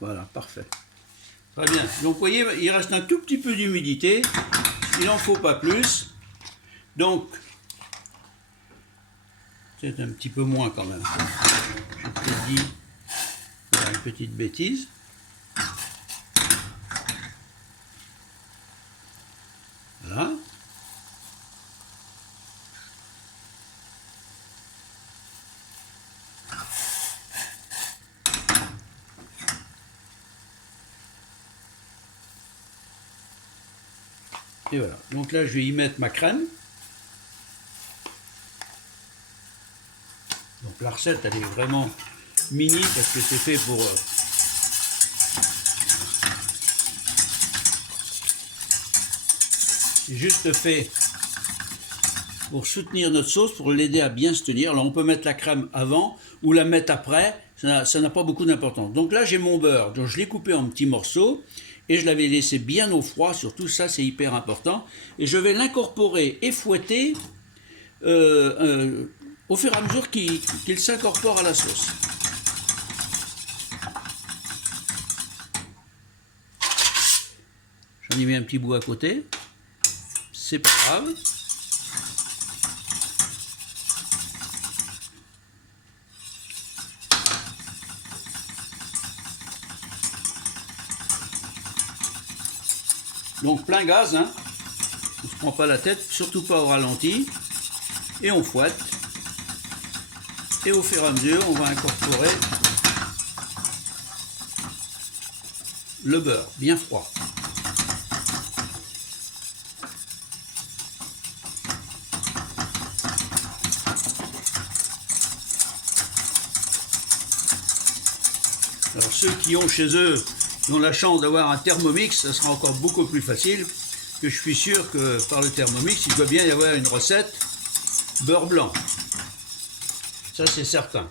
Voilà, parfait. Très bien. Donc, vous voyez, il reste un tout petit peu d'humidité. Il n'en faut pas plus. Donc, c'est un petit peu moins quand même. J'ai peut-être dit une petite bêtise. Voilà. Et voilà. Donc là, je vais y mettre ma crème. Donc la recette, elle est vraiment mini parce que c'est fait pour... c'est juste fait pour soutenir notre sauce, pour l'aider à bien se tenir. Alors on peut mettre la crème avant ou la mettre après, ça n'a pas beaucoup d'importance. Donc là j'ai mon beurre, donc je l'ai coupé en petits morceaux et je l'avais laissé bien au froid, surtout ça c'est hyper important. Et je vais l'incorporer et fouetter au fur et à mesure qu'il s'incorpore à la sauce. J'en ai mis un petit bout à côté, c'est pas grave. Donc plein gaz, hein. On ne se prend pas la tête, surtout pas au ralenti. Et on fouette. Et au fur et à mesure, on va incorporer le beurre, bien froid. Alors ceux qui ont chez eux, qui ont la chance d'avoir un Thermomix, ça sera encore beaucoup plus facile, que je suis sûr que par le Thermomix, il doit bien y avoir une recette beurre blanc. Ça c'est certain.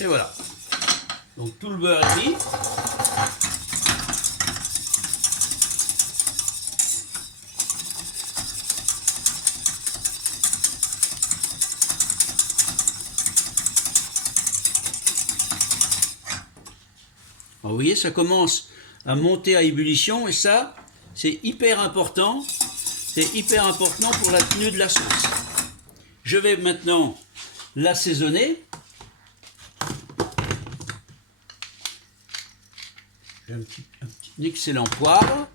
Et voilà. Donc tout le beurre est mis. Alors, vous voyez, ça commence à monter à ébullition et ça, c'est hyper important. C'est hyper important pour la tenue de la sauce. Je vais maintenant l'assaisonner. J'ai un excellent poivre,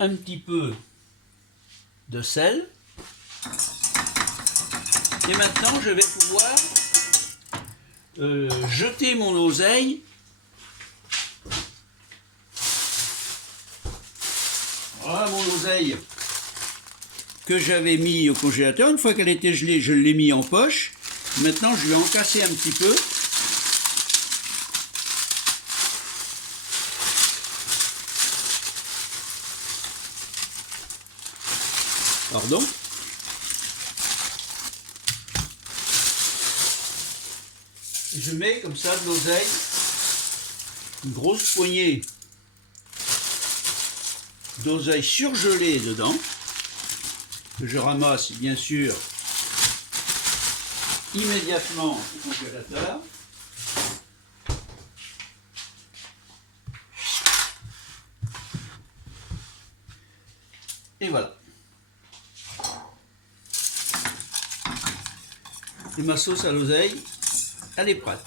un petit peu de sel. Et maintenant, je vais pouvoir jeter mon oseille. Voilà mon oseille que j'avais mis au congélateur. Une fois qu'elle était gelée, je l'ai mis en poche. Maintenant, je vais en casser un petit peu. Pardon. Et je mets comme ça de l'oseille, une grosse poignée d'oseille surgelée dedans, que je ramasse bien sûr immédiatement au congélateur. Et voilà. Et ma sauce à l'oseille, elle est prête.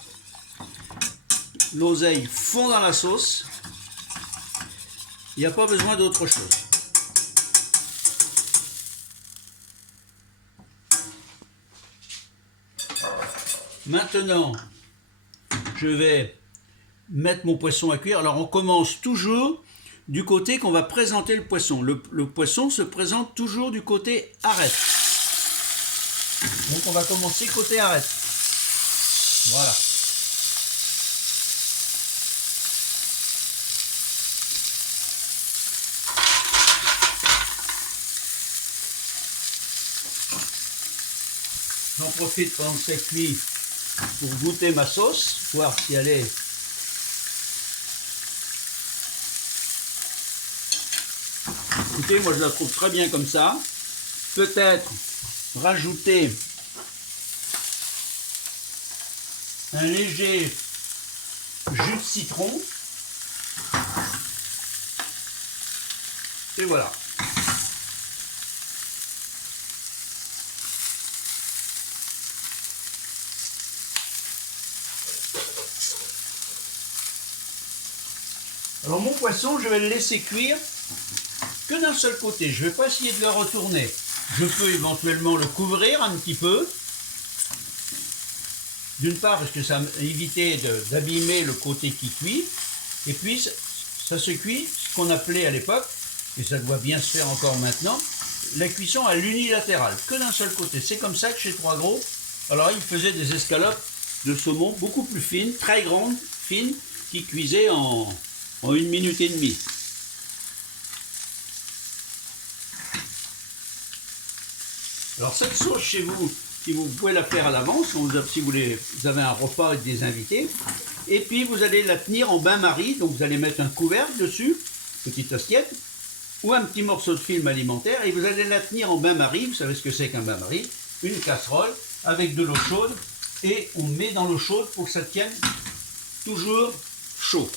L'oseille fond dans la sauce. Il n'y a pas besoin d'autre chose. Maintenant, je vais mettre mon poisson à cuire. Alors on commence toujours du côté qu'on va présenter le poisson. Le poisson se présente toujours du côté arête. Donc on va commencer côté arête. Voilà. J'en profite pendant que c'est cuit pour goûter ma sauce, voir si elle est... Écoutez, moi je la trouve très bien comme ça. Peut-être rajouter un léger jus de citron. Et voilà. Alors mon poisson, je vais le laisser cuire que d'un seul côté. Je ne vais pas essayer de le retourner. Je peux éventuellement le couvrir un petit peu. D'une part parce que ça va éviter d'abîmer le côté qui cuit. Et puis ça se cuit, ce qu'on appelait à l'époque, et ça doit bien se faire encore maintenant, la cuisson à l'unilatérale, que d'un seul côté. C'est comme ça que chez Trois Gros, alors ils faisaient des escalopes de saumon beaucoup plus fines, très grandes, fines, qui cuisaient en 1 minute et demie. Alors cette sauce chez vous, si vous pouvez la faire à l'avance, si vous avez un repas avec des invités, et puis vous allez la tenir en bain-marie, donc vous allez mettre un couvercle dessus, petite assiette, ou un petit morceau de film alimentaire, et vous allez la tenir en bain-marie. Vous savez ce que c'est qu'un bain-marie? Une casserole avec de l'eau chaude, et on met dans l'eau chaude pour que ça tienne toujours chaud.